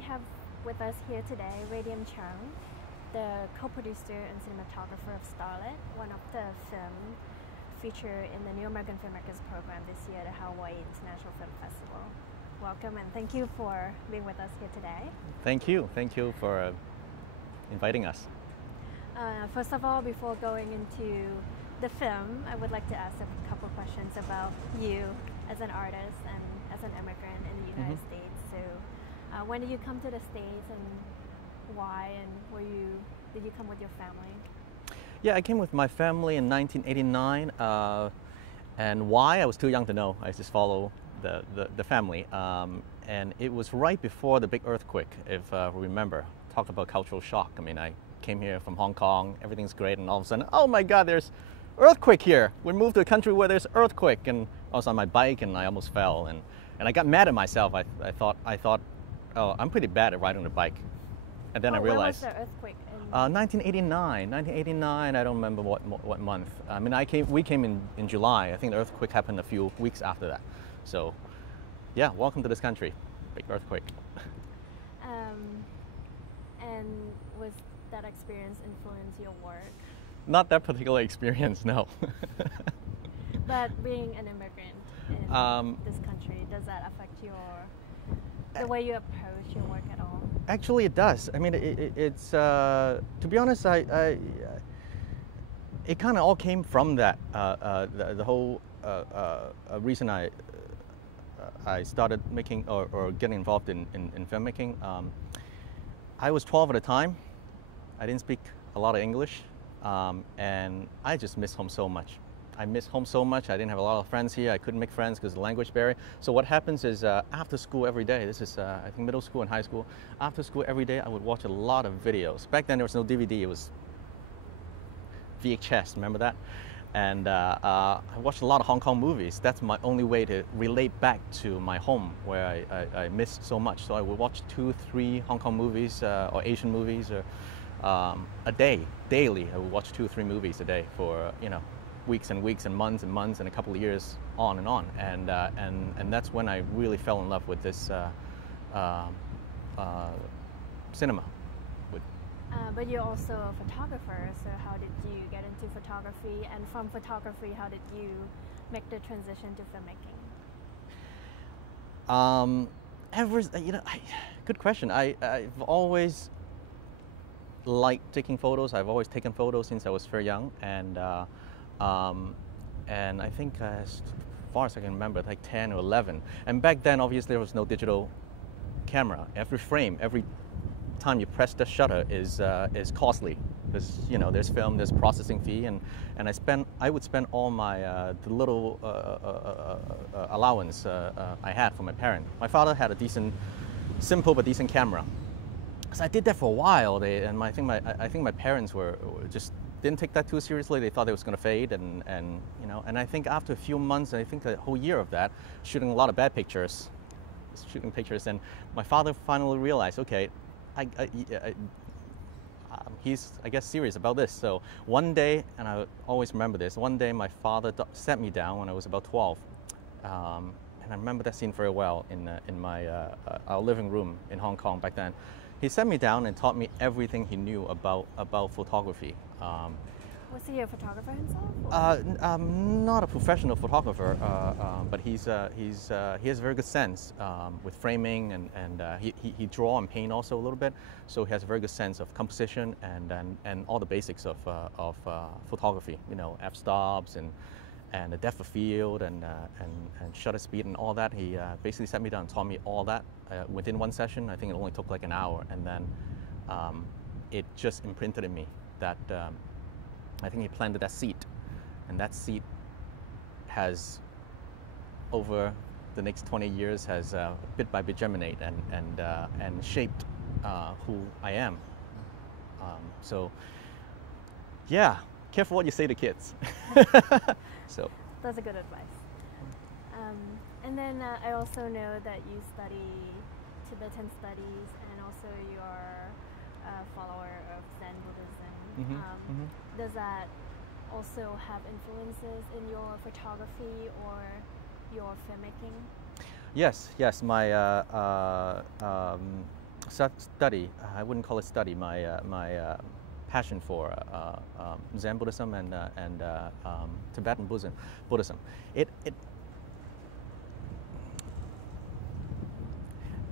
we have with us here today Radium Cheung, the co-producer and cinematographer of Starlet, one of the film featured in the New American Filmmakers program this year at the Hawaii International Film Festival. Welcome and thank you for being with us here today. Thank you for inviting us. First of all, before going into the film, I would like to ask a couple questions about you as an artist and as an immigrant in the United States. So, when did you come to the States and why, and did you come with your family? Yeah, I came with my family in 1989, and why I was too young to know. I just follow the family, and it was right before the big earthquake. If we remember, talk about cultural shock. I mean, I came here from Hong Kong, everything's great, and all of a sudden, oh my God, there's earthquake here. We moved to a country where there's earthquake, and I was on my bike and I almost fell, and I got mad at myself. I thought, oh, I'm pretty bad at riding a bike, and then I realized. When was the earthquake? 1989. I don't remember what month. I mean, we came in July. I think the earthquake happened a few weeks after that. So, yeah, welcome to this country. Big earthquake. And was that experience influence your work? Not that particular experience, no. But being an immigrant in this country, does that affect the way you approach your work at all? Actually, it does. I mean, it's to be honest, it kind of all came from that. The whole reason I started making or getting involved in filmmaking. I was 12 at the time. I didn't speak a lot of English, and I just miss home so much. I miss home so much. I didn't have a lot of friends here. I couldn't make friends because of the language barrier. So what happens is after school every day, this is I think middle school and high school, after school every day I would watch a lot of videos. Back then there was no DVD, it was VHS, remember that? And I watched a lot of Hong Kong movies. That's my only way to relate back to my home where I missed so much. So I would watch 2-3 Hong Kong movies or Asian movies or a day, daily. I would watch 2 or 3 movies a day for, weeks and weeks and months and a couple of years on and on. And that's when I really fell in love with this cinema. But you're also a photographer, so how did you get into photography? And from photography, how did you make the transition to filmmaking? Good question. I've always liked taking photos. I've always taken photos since I was very young, and I think as far as I can remember, like 10 or 11. And back then, obviously, there was no digital camera. Every frame, every time you press the shutter is costly because there's film, there's processing fee, and I would spend all my the little allowance I had from my parent. My father had a simple but decent camera. So I did that for a while. I think my parents were just didn't take that too seriously. They thought it was going to fade, and I think after a few months, I think a whole year of that, shooting a lot of bad pictures, and my father finally realized, okay, he's, I guess, serious about this. So one day, and I always remember this, one day my father sat me down when I was about 12, and I remember that scene very well in my our living room in Hong Kong back then. He sat me down and taught me everything he knew about photography. Was he a photographer himself? Not a professional photographer, but he has a very good sense with framing, and he draw and paint also a little bit. So he has a very good sense of composition and all the basics of photography. F-stops and the depth of field and shutter speed and all that. He basically sat me down and taught me all that within one session. I think it only took like an hour, and then it just imprinted in me that I think he planted that seed, and that seed has, over the next 20 years, has bit by bit germinate and shaped who I am. So, yeah, careful what you say to kids. So that's a good advice. And then I also know that you study Tibetan studies, and also you're a follower of Zen Buddhism. Does that also have influences in your photography or your filmmaking? Yes. My study, I wouldn't call it study, my passion for Zen Buddhism and Tibetan Buddhism.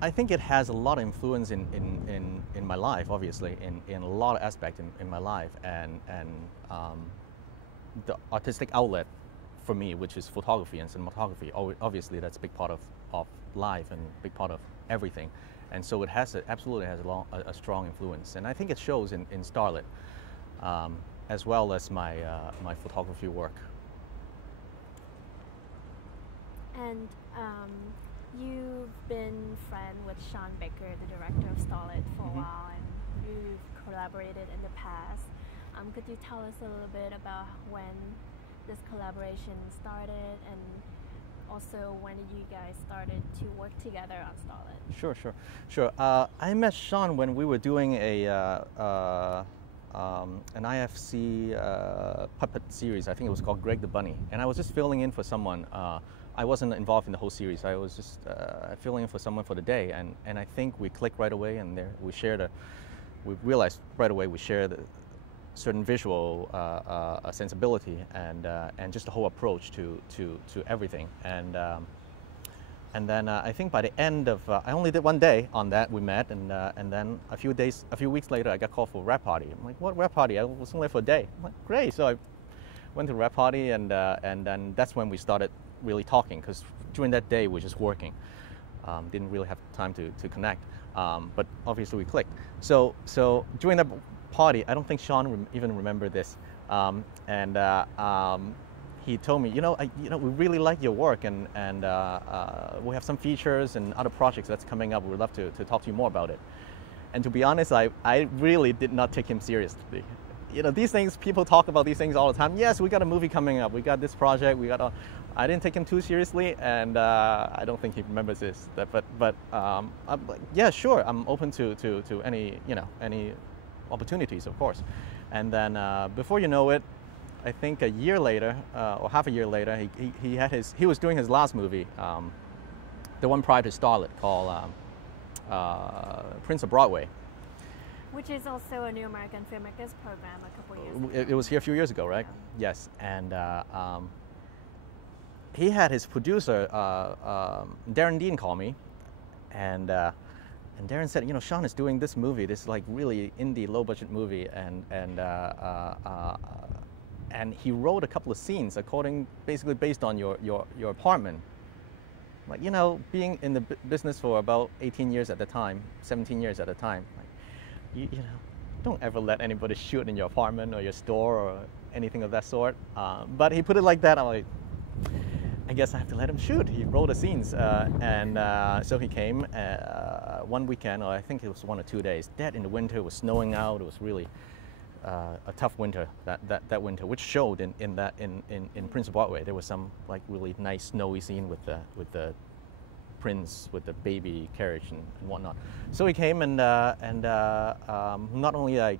I think it has a lot of influence in my life, obviously, in a lot of aspects in my life, and the artistic outlet for me, which is photography and cinematography. Obviously, that's a big part of life and a big part of everything, and so it absolutely has a strong influence, and I think it shows in Starlet, as well as my photography work. And you've been friend with Sean Baker, the director of Starlet, for a while, and you've collaborated in the past. Could you tell us a little bit about when this collaboration started, and also when you guys started to work together on Starlet? Sure. I met Sean when we were doing an IFC puppet series. I think it was called Greg the Bunny, and I was just filling in for someone. I wasn't involved in the whole series. I was just filling in for someone for the day, and I think we clicked right away, and we realized right away we shared a certain visual sensibility and just the whole approach to everything. And then I think by the end of I only did one day on that, we met, and then a few weeks later I got called for a rap party. I'm like, what rap party? I was only there for a day. I'm like, great. So I went to the rap party, and then that's when we started really talking, because during that day we're just working, didn't really have time to connect, but obviously we clicked. So during that party, I don't think Sean even remembered this, and he told me, we really like your work, and we have some features and other projects that's coming up. We'd love to talk to you more about it. And to be honest, I really did not take him seriously. These things, people talk about these things all the time. Yes, we got a movie coming up. We got this project. I didn't take him too seriously, and I don't think he remembers this. But I'm like, yeah, sure. I'm open to any any opportunities, of course. And then before you know it, I think a year later or half a year later, he was doing his last movie, the one prior to Starlet, called Prince of Broadway. Which is also a New American Filmmakers program a couple years ago. It was here a few years ago, right? Yeah. Yes, and he had his producer, Darren Dean, call me, and Darren said, Sean is doing this movie, this like really indie, low-budget movie, and he wrote a couple of scenes basically based on your apartment. Like, being in the business for about 18 years at the time, 17 years at the time, like, don't ever let anybody shoot in your apartment or your store or anything of that sort. But he put it like that. I'm like, I guess I have to let him shoot. He wrote the scenes, and so he came one weekend, or I think it was 1 or 2 days. Dead in the winter. It was snowing out. It was really a tough winter that winter, which showed in Prince of Broadway. There was some like really nice snowy scene with the prince with the baby carriage and whatnot. So he came, and not only I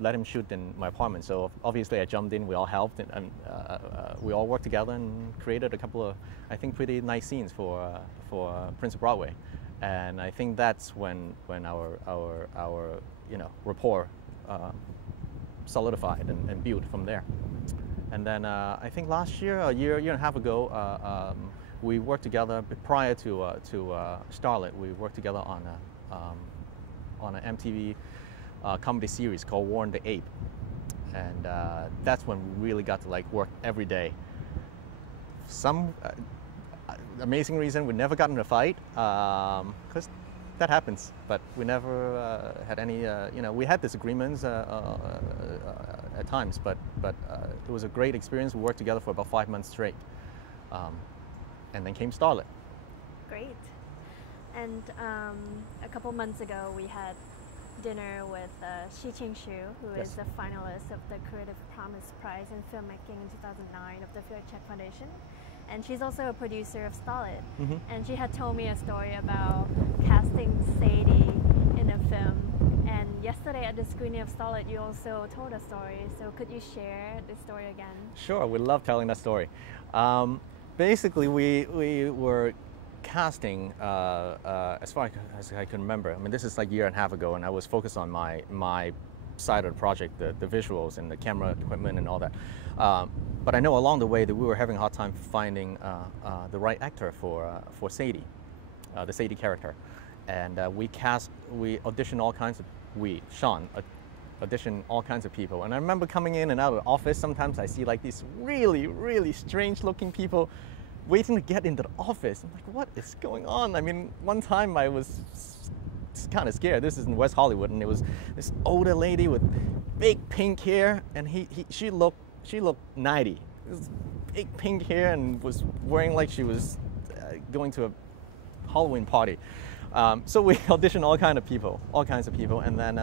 let him shoot in my apartment. So obviously I jumped in. We all helped, and we all worked together and created a couple of, I think, pretty nice scenes for Prince of Broadway. And I think that's when our rapport solidified and built from there. And then I think last year, a year and a half ago, we worked together prior to Starlet. We worked together on an MTV comedy series called Warren the Ape, and that's when we really got to like work every day. Some amazing reason we never got in a fight, because that happens, but we never had any. We had disagreements at times, but it was a great experience. We worked together for about 5 months straight. And then came Starlet. Great. And a couple months ago, we had dinner with Shih-Ching Shu, who Yes. is the finalist of the Creative Promise Prize in Filmmaking in 2009 of the Vilcek Foundation. And she's also a producer of Starlet. Mm-hmm. And she had told me a story about casting Sadie in a film. And yesterday at the screening of Starlet, you also told a story. So could you share this story again? Sure, we love telling that story. Basically, we were casting, as far as I can remember, I mean, this is like a year and a half ago, and I was focused on my side of the project, the visuals and the camera equipment and all that. But I know along the way that we were having a hard time finding the right actor for Sadie, the Sadie character. And we auditioned all kinds of, Sean, auditioned all kinds of people. And I remember coming in and out of the office, sometimes I see like these really, really strange looking people waiting to get into the office. I'm like, what is going on? I mean, one time I was kind of scared. This is in West Hollywood, and it was this older lady with big pink hair, and she looked 90. This big pink hair, and was wearing like she was going to a Halloween party. So we auditioned all kinds of people, and then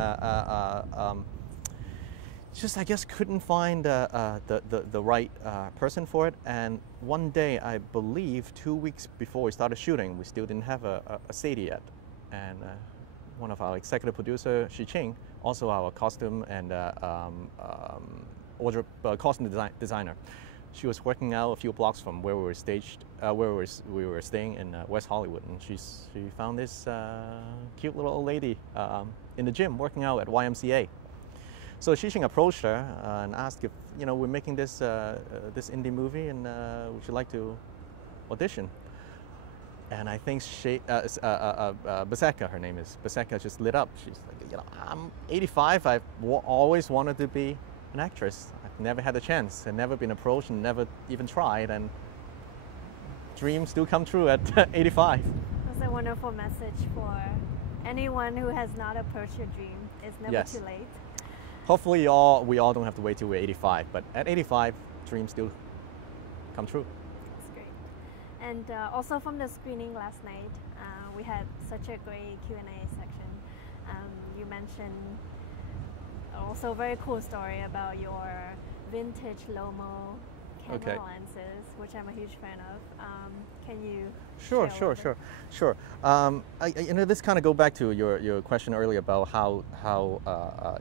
just I guess couldn't find the right person for it. And one day, I believe 2 weeks before we started shooting, we still didn't have a Sadie yet, and one of our executive producer, Ching, also our costume and wardrobe costume designer. She was working out a few blocks from where we were staged, where we were staying in West Hollywood, and she found this cute little old lady in the gym working out at YMCA. So Ching approached her and asked if, you know, we're making this this indie movie, and would you like to audition? And I think Vilcek, her name is, Vilcek just lit up. She's like, you know, I'm 85. I've always wanted to be an actress. I've never had a chance and never been approached and never even tried. And dreams do come true at 85. That's a wonderful message for anyone who has not approached your dream. It's never too late. Hopefully we all don't have to wait till we're 85. But at 85, dreams still come true. And also from the screening last night, we had such a great Q&A section. You mentioned also a very cool story about your vintage Lomo camera lenses, which I'm a huge fan of. Can you Sure. You know, this kind of go back to your question earlier about how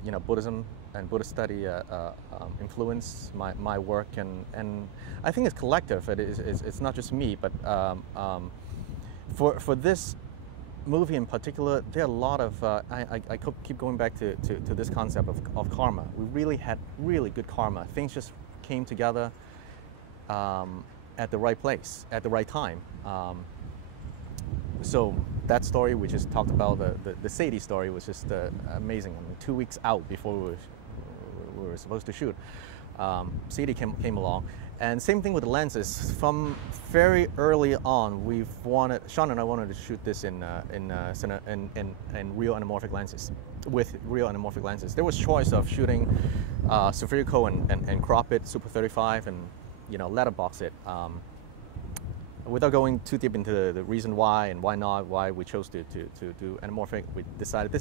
you know, Buddhism and Buddhist study influence my work, and I think it's collective. It's not just me, but for this movie in particular, there are a lot of I keep going back to this concept of karma. We really had really good karma. Things just came together at the right place at the right time. So that story we just talked about, the Sadie story, was just amazing. I mean, 2 weeks out before we were supposed to shoot, Sadie came along. And same thing with the lenses. From very early on, Sean and I wanted to shoot this in real anamorphic lenses, with real anamorphic lenses. There was choice of shooting spherical and crop it, Super 35, and, you know, letterbox it. Without going too deep into the reason why and why we chose to do anamorphic, we decided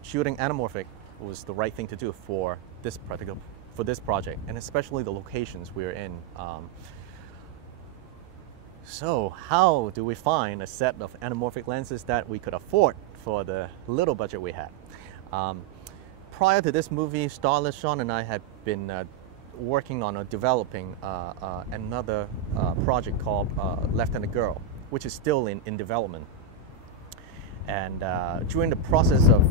shooting anamorphic was the right thing to do for this project, and especially the locations we're in. So how do we find a set of anamorphic lenses that we could afford for the little budget we had? Prior to this movie, Starlet, Sean and I had been working on developing another project called Left-Handed Girl, which is still in development. And during the process of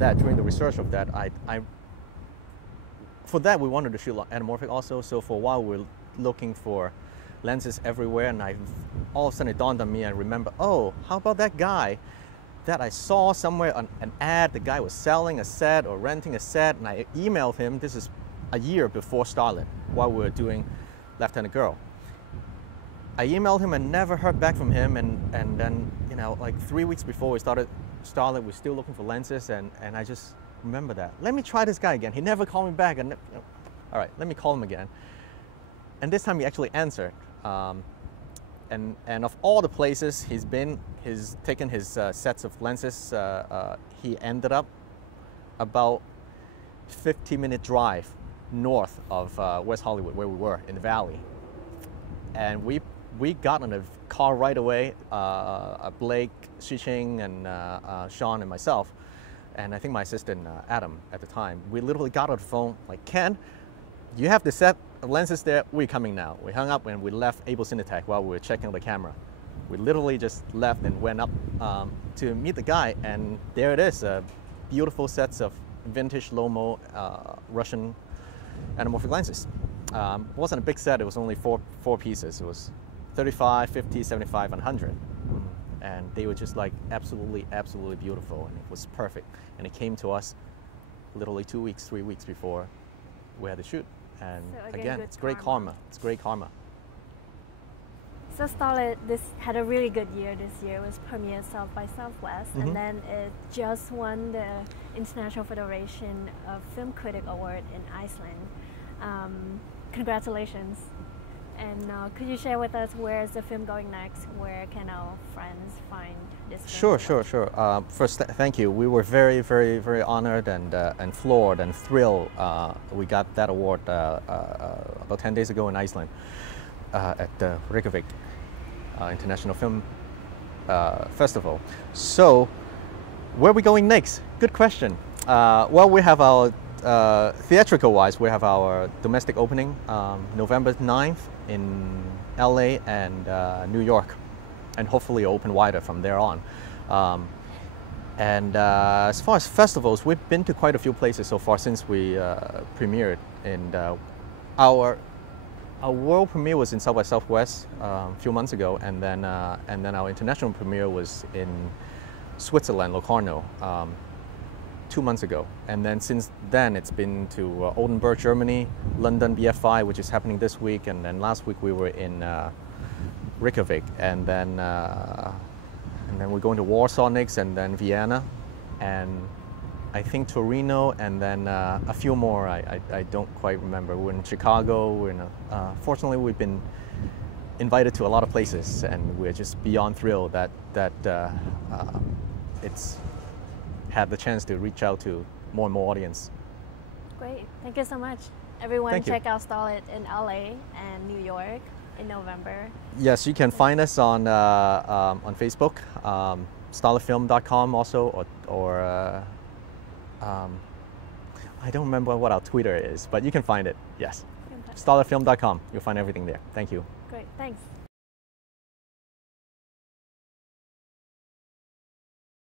that, during the research of that, for that we wanted to shoot anamorphic also. So for a while we were looking for lenses everywhere, and all of a sudden it dawned on me. I remember, oh, how about that guy that I saw somewhere on an ad? The guy was selling a set or renting a set, and I emailed him. This is a year before Starlet, while we were doing Left-Handed Girl. I emailed him and never heard back from him, and then, you know, like 3 weeks before we started Starlet, we're still looking for lenses, and I just remember that. Let me try this guy again. He never called me back, and you know, all right, let me call him again. And this time he actually answered. And of all the places he's been, he's taken his sets of lenses. He ended up about 50-minute drive north of West Hollywood, where we were in the valley. And we got in a car right away, Blake, Ching, and Sean and myself, and I think my assistant Adam at the time. We literally got on the phone like, Ken, you have the set of lenses there, we're coming now. We hung up and we left Able Cinetech while we were checking the camera. We literally just left and went up to meet the guy, and there it is, beautiful sets of vintage Lomo Russian anamorphic lenses. It wasn't a big set, it was only four pieces. It was 35, 50, 75, and 100. And they were just like absolutely, absolutely beautiful, and it was perfect. And it came to us literally 2 weeks, 3 weeks before we had to shoot. And So again, it's great karma. It's great karma. So Starlet had a really good year this year. It was premiered South by Southwest, and then it just won the International Federation of Film Critic Award in Iceland. Congratulations. And could you share with us where is the film going next? Where can our friends find this film? Sure. First, thank you. We were very, very, very honored and floored and thrilled. We got that award about 10 days ago in Iceland at the Reykjavik International Film Festival. So, where are we going next? Good question. Well, we have our theatrical-wise, we have our domestic opening November 9th in LA and New York, and hopefully open wider from there on. As far as festivals, we've been to quite a few places so far since we premiered. And our world premiere was in South by Southwest a few months ago, and then our international premiere was in Switzerland, Locarno, 2 months ago. And then since then it's been to Oldenburg, Germany, London BFI, which is happening this week, and then last week we were in Reykjavik, and then we're going to Warsaw next, and then Vienna, and I think Torino, and then a few more I don't quite remember. We're in Chicago. We're in fortunately we've been invited to a lot of places, and we're just beyond thrilled that it's had the chance to reach out to more and more audience. Great, thank you so much. Everyone, Thank you. check out Starlet in LA and New York in November. Yes, you can find us on Facebook, starletfilm.com also, or I don't remember what our Twitter is, but you can find it. Yes, starletfilm.com. You'll find everything there. Thank you. Great, thanks.